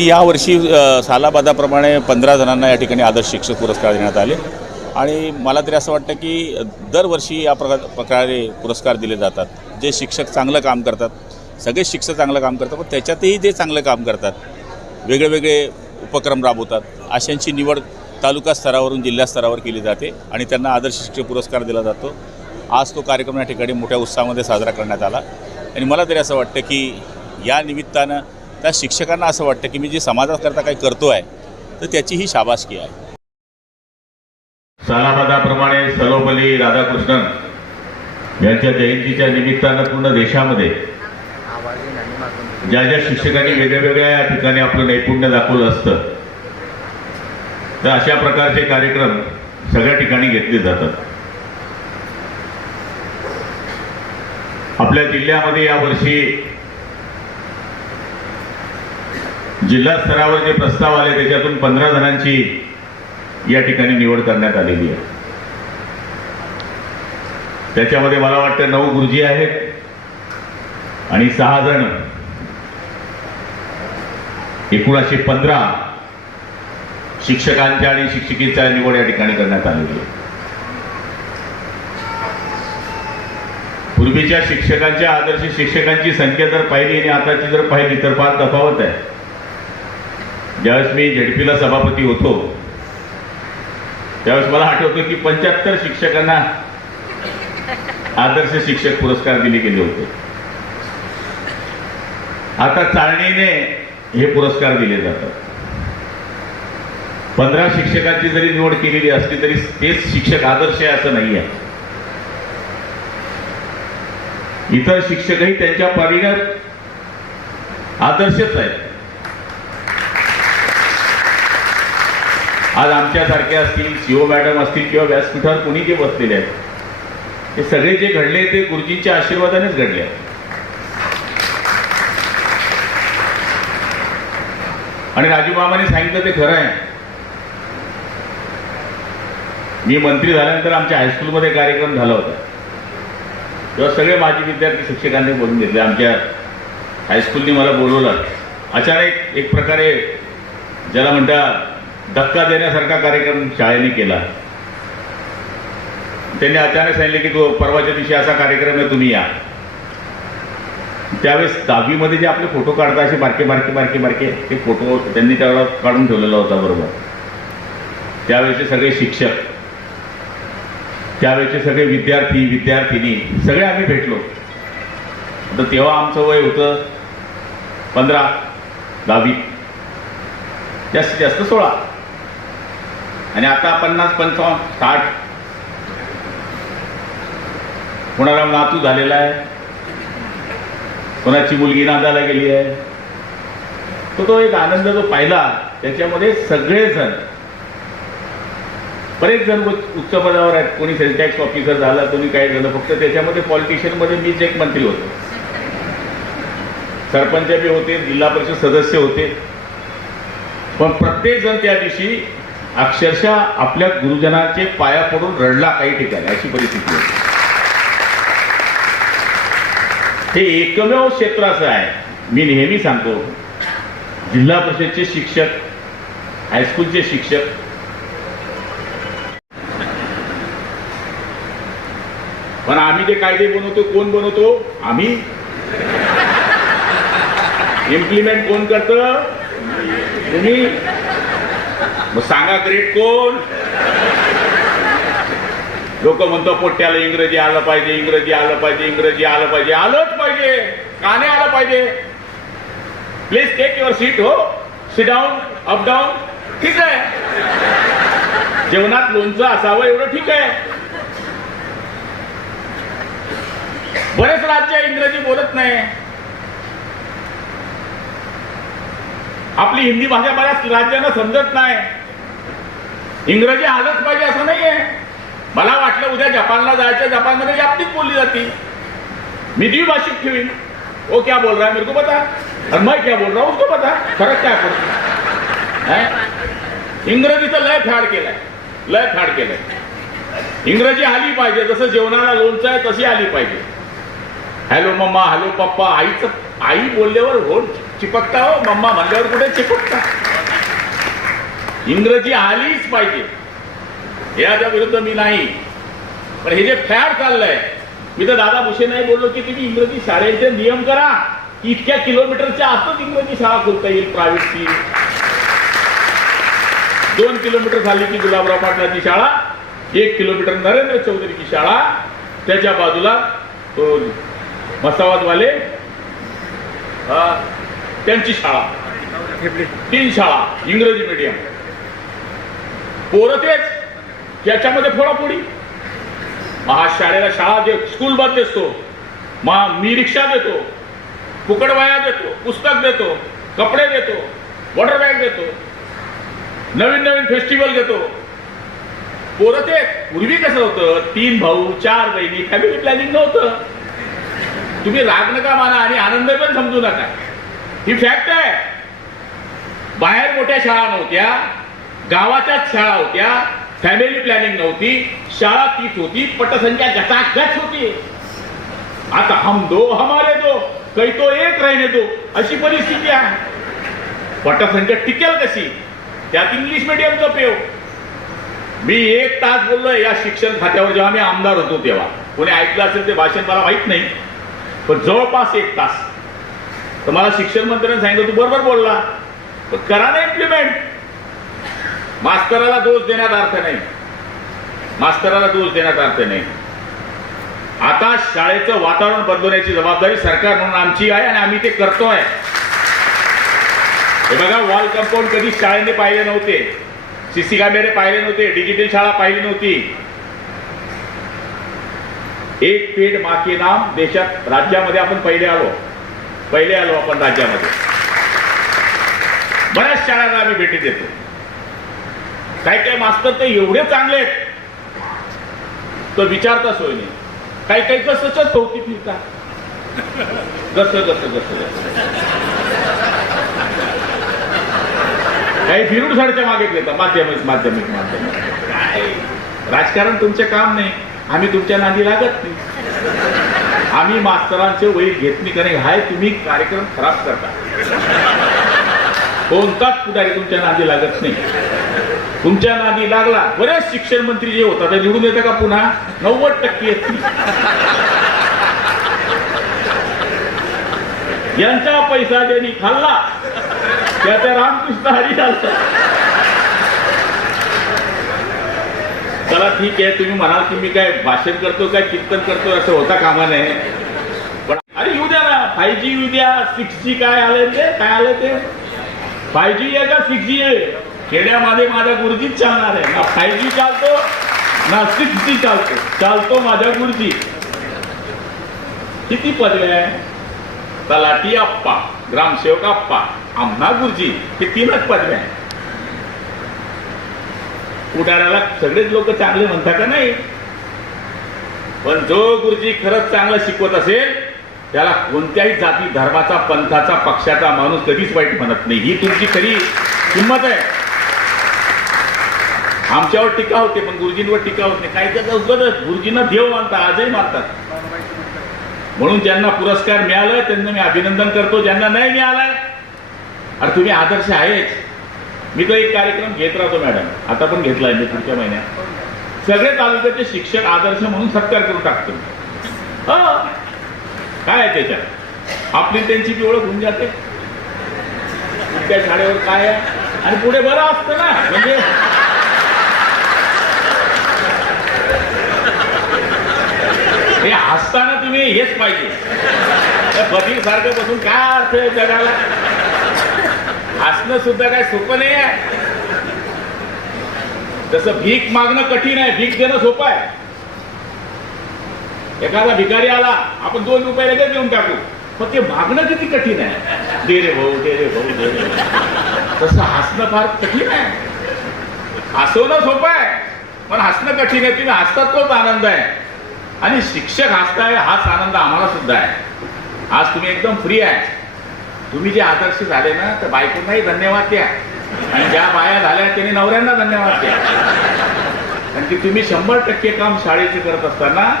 आणि यावर्षी सालाबादाप्रमाणे पंधरा जणांना या ठिकाणी आदर्श शिक्षक पुरस्कार देण्यात आले. आणि मला तरी असं वाटतं की दरवर्षी या प्रकार प्रकारे पुरस्कार दिले जातात. जे शिक्षक चांगलं काम करतात सगळेच शिक्षक चांगलं काम करतात पण त्याच्यातही जे चांगलं काम करतात वेगळे वेगळे उपक्रम राबवतात अशांची निवड तालुका स्तरावरून जिल्हा स्तरावर केली जाते आणि त्यांना आदर्श शिक्षक पुरस्कार दिला जातो. आज तो कार्यक्रम या ठिकाणी मोठ्या उत्साहामध्ये साजरा करण्यात आला. आणि मला तरी असं वाटतं की या निमित्तानं त्या शिक्षकांना असं वाटतं की मी जे समाजाकरता काही करतो आहे तर त्याची ही शाबासकी आहे. सालाबादाप्रमाणे सर्वपल्ली राधाकृष्णन यांच्या जयंतीच्या निमित्तानं पूर्ण देशामध्ये ज्या ज्या शिक्षकांनी वेगळ्या वेगळ्या ठिकाणी आपलं नैपुण्य दाखवलं असतं तर अशा प्रकारचे कार्यक्रम सगळ्या ठिकाणी घेतले जातात. आपल्या जिल्ह्यामध्ये यावर्षी जिल्हा स्तरावर जे प्रस्ताव आले त्याच्यातून पंधरा जणांची या ठिकाणी निवड करण्यात आलेली आहे. त्याच्यामध्ये मला वाटतं नऊ गुरुजी आहेत आणि सहा जण. एकूण पंधरा शिक्षकांच्या आणि शिक्षिकेच्या निवड या ठिकाणी करण्यात आलेली आहे. पूर्वीच्या शिक्षकांच्या आदर्श शिक्षकांची संख्या जर पाहिली आणि आताची जर पाहिली तर फार तफावत आहे. ज्यावेळेस मी झेडपीला सभापती होतो त्यावेळेस मला आठवतं की पंच्याहत्तर शिक्षकांना आदर्श शिक्षक पुरस्कार दिले गेले होते. आता चाळणीने हे पुरस्कार दिले जातात. पंधरा शिक्षकांची जरी निवड केलेली असली तरी तेच शिक्षक आदर्श आहे असं नाही आहे. इतर शिक्षकही त्यांच्या परीनं आदर्शच आहेत. आज आमच्यासारखे असतील सीओ मॅडम असतील किंवा व्यासपीठावर कोणी जे बसलेले आहेत हे सगळे जे घडले ते गुरुजींच्या आशीर्वादानेच घडले आहेत. आणि राजू मामाने सांगितलं ते खरं आहे. मी मंत्री झाल्यानंतर आमच्या हायस्कूलमध्ये कार्यक्रम झाला होता. तेव्हा सगळे माझे विद्यार्थी शिक्षकांनी बोलून घेतले आमच्या हायस्कूलनी मला बोलवलं. अचानक एक प्रकारे ज्याला म्हणतात धक्का देण्यासारखा कार्यक्रम शाळेने केला. त्यांनी अचानक सांगितले की तो परवाच्या दिवशी असा कार्यक्रम आहे तुम्ही या. त्यावेळेस दहावीमध्ये जे आपले फोटो काढतात असे बारके बारके बारके बारके ते फोटो त्यांनी त्यावेळेला काढून ठेवलेला होता बरोबर. त्यावेळेचे सगळे शिक्षक त्यावेळेचे सगळे विद्यार्थी विद्यार्थिनी सगळे आम्ही भेटलो. तर तेव्हा आमचं वय होतं पंधरा दहावी. जास्तीत जास्त सोळा. आणि आता पन्नास पंचावन्न साठ. कोणाला नातू झालेला आहे? कोणाची मुलगी नांदायला गेली आहे? तो तो एक आनंद जो पाहिला त्याच्यामध्ये सगळेजण बरेच जण उच्च पदावर आहेत. कोणी सेल टॅक्स ऑफिसर झाला कोणी काय झालं. फक्त त्याच्यामध्ये पॉलिटिशियनमध्ये मीच एक मंत्री होतो. सरपंच बी होते जिल्हा परिषद सदस्य होते. पण प्रत्येक जण त्या दिवशी अक्षरशः आपल्या गुरुजनाचे पाया पडून रडला काही ठिकाणी अशी परिस्थिती होती. हे एकमेव क्षेत्र असं आहे. मी नेहमी सांगतो जिल्हा परिषदचे शिक्षक हायस्कूलचे शिक्षक पण आम्ही जे कायदे बनवतो कोण बनवतो? आम्ही. इम्प्लिमेंट कोण करतं? तुम्ही. मग सांगा ग्रेट कोण? लोक म्हणतो पोट्याला इंग्रजी आलं पाहिजे इंग्रजी आलं पाहिजे इंग्रजी आलं पाहिजे. आलंच पाहिजे. का नाही आलं पाहिजे. प्लीज टेक युअर सीट हो. सी डाऊन अप डाऊन ठीक आहे. जेवणात लोणचं असावं एवढं ठीक आहे. बरेच राज्य इंग्रजी बोलत नाही. आपली हिंदी भाषा बऱ्याच राज्यांना समजत नाही. इंग्रजी आलंच पाहिजे असं नाहीये. मला वाटलं उद्या जपानला जायचं जपानमध्ये जापनीच बोलली जाते. मी द्विभाषिक ठेवीन. वो क्या बोल रहा है मेरे को पता? और मैं क्या बोल रहा हूं उसको पता? फरक क्या पडतो? इंग्रजीचं लय फॅड केलंय. लय फॅड केलंय. इंग्रजी आली पाहिजे जसं जेवणाला लोणचं आहे तशी आली पाहिजे. हॅलो मम्मा हॅलो पप्पा आईचं आई बोलल्यावर हो चिपकता हो. मम्मा म्हणल्यावर कुठे चिपकता? इंग्रजी आलीच पाहिजे. याच्या विरुद्ध मी नाही. पण हे जे फॅड चाललंय मी तर दादा भुसे नाही बोललो की तुम्ही इंग्रजी शाळेचे नियम करा. की इतक्या किलोमीटरच्या आतच इंग्रजी शाळा खोलता येईल प्रायव्हेटची दोन किलोमीटर झाली की गुलाबराव पाटलाची शाळा एक किलोमीटर नरेंद्र चौधरीची शाळा त्याच्या बाजूला तो मसावादवाले त्यांची शाळा. तीन शाळा इंग्रजी मीडियम पोरं तेच. याच्यामध्ये फोडाफोडी. आज शाळेला शाळा दे स्कूल बस देतो. मा मी रिक्षा देतो. फुकडवाया देतो पुस्तक देतो कपडे देतो वॉटर बॅग देतो. नवीन नवीन फेस्टिवल घेतो पोरं ते पूर्वी कसं होतं? तीन भाऊ चार बहिणी फॅमिली प्लॅनिंग नव्हतं. तुम्ही राग नका माना आणि आनंद पण समजू नका. ही फॅक्ट आहे. बाहेर मोठ्या शाळा नव्हत्या. गावाच्याच शाळा होत्या फॅमिली प्लॅनिंग नव्हती शाळा तीच होती पटसंख्या गटागट होती. आता हम दो हमारे दो काही तो एक राहणे दो अशी परिस्थिती आहे. पटसंख्या टिकेल कशी? त्यात इंग्लिश मिडियमचं पेव मी एक तास बोललोय या शिक्षण खात्यावर जेव्हा मी आमदार होतो तेव्हा. कोणी ऐकलं असेल ते भाषण मला माहीत नाही पण जवळपास एक तास. तर मला शिक्षण मंत्र्यांनी सांगितलं तू बरोबर बोलला. पण करा ना इम्प्लिमेंट मास्तराला दोष देण्यात अर्थ नाही. मास्तराला दोष देण्यात अर्थ नाही. आता शाळेचं वातावरण बदलवण्याची जबाबदारी सरकार म्हणून आमची आहे आणि आम्ही ते करतोय. हे बघा वॉल कंपाऊंड कधी शाळेने पाहिले नव्हते. सीसी कॅमेरे पाहिले नव्हते. डिजिटल शाळा पाहिली नव्हती. एक पेड माके नाम देशात राज्यामध्ये आपण पहिले आलो. पहिले आलो आपण राज्यामध्ये. बऱ्याच शाळांना आम्ही भेटी देतो. काही काही मास्तर ते एवढे चांगले आहेत. तर विचारता सोय नाही. काही काही कसं कौतिक फिरता कसं कसं कसं काही फिरून साडच्या मागे घेतात. माध्यमिक माध्यमिक माध्यमिक. काय? राजकारण तुमचे काम नाही. आम्ही तुमच्या नांदी लागत नाही. आम्ही मास्तरांचे वैर घेत नाही. कारण हाय तुम्ही कार्यक्रम खराब करता. कोणताच पुढारी तुमच्या नांदी लागत नाही. तुमच्या नादी लागला. बरेच शिक्षण मंत्री जे होता ते निवडून येतं का पुन्हा? नव्वद टक्के यांचा पैसा ज्यांनी खाल्ला त्याचा रामकृष्ण हरी झाला चला ठीक आहे तुम्ही म्हणाल की मी काय भाषण करतो काय कीर्तन करतो असं होता कामा नये. पण अरे येऊ द्या ना फाय जी येऊ द्या सिक्स जी काय आलं ते? काय आलं ते? फाय जी आहे का सिक्स जी आहे? खेड्यामध्ये माझ्या गुरुजीच चालणार आहे. ना फाय जी चालतो ना सिक्स जी चालतो. चालतो माझ्या गुरुजी. किती पदव्या आहे? तलाटी आप्पा ग्रामसेवक आप्पा आम्हा गुरुजी हे तीनच पदव्या आहे पुढाऱ्याला सगळेच लोक चांगले म्हणतात का नाही? पण जो गुरुजी खरंच चांगलं शिकवत असेल त्याला कोणत्याही जाती धर्माचा पंथाचा पक्षाचा माणूस कधीच वाईट म्हणत नाही. ही तुमची खरी किंमत आहे. आमच्यावर टीका होते पण गुरुजींवर टीका होत नाही. काही त्याचा उगतच गुरुजींना देव मानतात आजही मानतात. म्हणून ज्यांना पुरस्कार मिळालाय त्यांना मी अभिनंदन करतो. ज्यांना नाही मिळालाय अरे तुम्ही आदर्श आहेच. मी तर एक कार्यक्रम घेत राहतो मॅडम. आता पण घेतलाय मी पुढच्या महिन्यात. सगळे तालुक्याचे शिक्षक आदर्श म्हणून सत्कार करून टाकतो हो. काय आहे त्याच्यात? आपली त्यांची ती ओळख होऊन जाते. त्या शाळेवर काय आहे? आणि पुढे बरं असतं ना. म्हणजे हे हसताना तुम्ही हेच पाहिजे. त्या सारखं बसून काय अर्थ आहे जगाला? हसणं सुद्धा काय सोपं नाही आहे. जसं भीक मागणं कठीण आहे भीक देणं सोपं आहे. एखादा भिकारी आला आपण दोन रुपये लगेच देऊन टाकू. पण ते मागणं किती कठीण आहे? दे रे भाऊ दे रे भाऊ दे रे तसं हसणं फार कठीण आहे. हसवणं सोपं आहे पण हसणं कठीण आहे. तुम्ही हसतात तोच आनंद आहे. आणि शिक्षक हसताय हाच आनंद आम्हाला सुद्धा आहे. आज तुम्ही एकदम फ्री आहे. तुम्ही जे आदर्श झाले ना तर बायकोंनाही धन्यवाद द्या. आणि ज्या बाया झाल्या त्यांनी नवऱ्यांना धन्यवाद द्या. कारण की तुम्ही शंभर टक्के काम शाळेचे करत असताना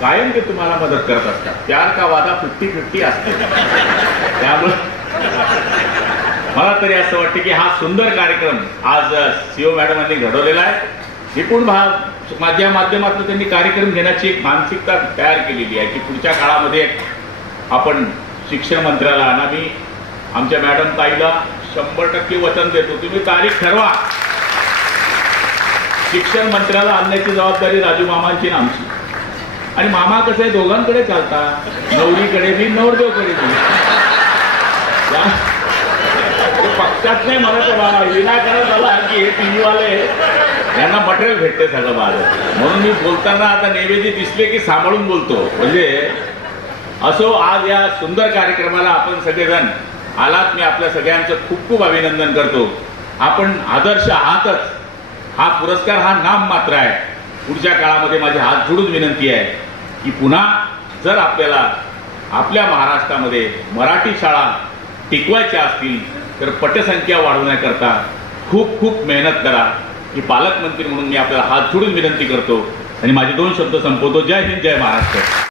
कायम ते तुम्हाला मदत करत असतात. प्यार का वादा फिफ्टी फिफ्टी असते. त्यामुळे मला तरी असं वाटतं की हा सुंदर कार्यक्रम आज सीओ मॅडमांनी घडवलेला आहे. एकूण भाग माझ्या माध्यमातून त्यांनी कार्यक्रम घेण्याची एक मानसिकता तयार केलेली आहे की पुढच्या काळामध्ये आपण शिक्षण मंत्र्याला आणि आम्ही आमच्या मॅडम ताईला शंभर टक्के वचन देतो. तुम्ही तारीख ठरवा. शिक्षण मंत्र्याला आणण्याची जबाबदारी राजू मामांची ना आमची. आणि मामा कसं आहे दोघांकडे चालतात. नवरीकडे बी नवरदेवकडे बी पक्षात नाही म्हणत तर बाबा विनाकारण झाला की हे टी व्हीवाले यांना मटेरियल भेटते सगळं माझं. म्हणून मी बोलताना आता नैवेद्य दिसले की सांभाळून बोलतो. म्हणजे असो आज या सुंदर कार्यक्रमाला आपण सगळेजण आलात. मी आपल्या सगळ्यांचं खूप खूप अभिनंदन करतो. आपण आदर्श आहातच. हा पुरस्कार हा नाम मात्र आहे. पुढच्या काळामध्ये माझी हात जोडून विनंती आहे की पुन्हा जर आपल्याला आपल्या महाराष्ट्रामध्ये मराठी शाळा टिकवायच्या असतील तर पटसंख्या वाढवण्याकरता खूप खूप मेहनत करा. ही पालकमंत्री म्हणून मी आपल्याला हात जोडून विनंती करतो आणि माझे दोन शब्द संपवतो. जय हिंद जय महाराष्ट्र.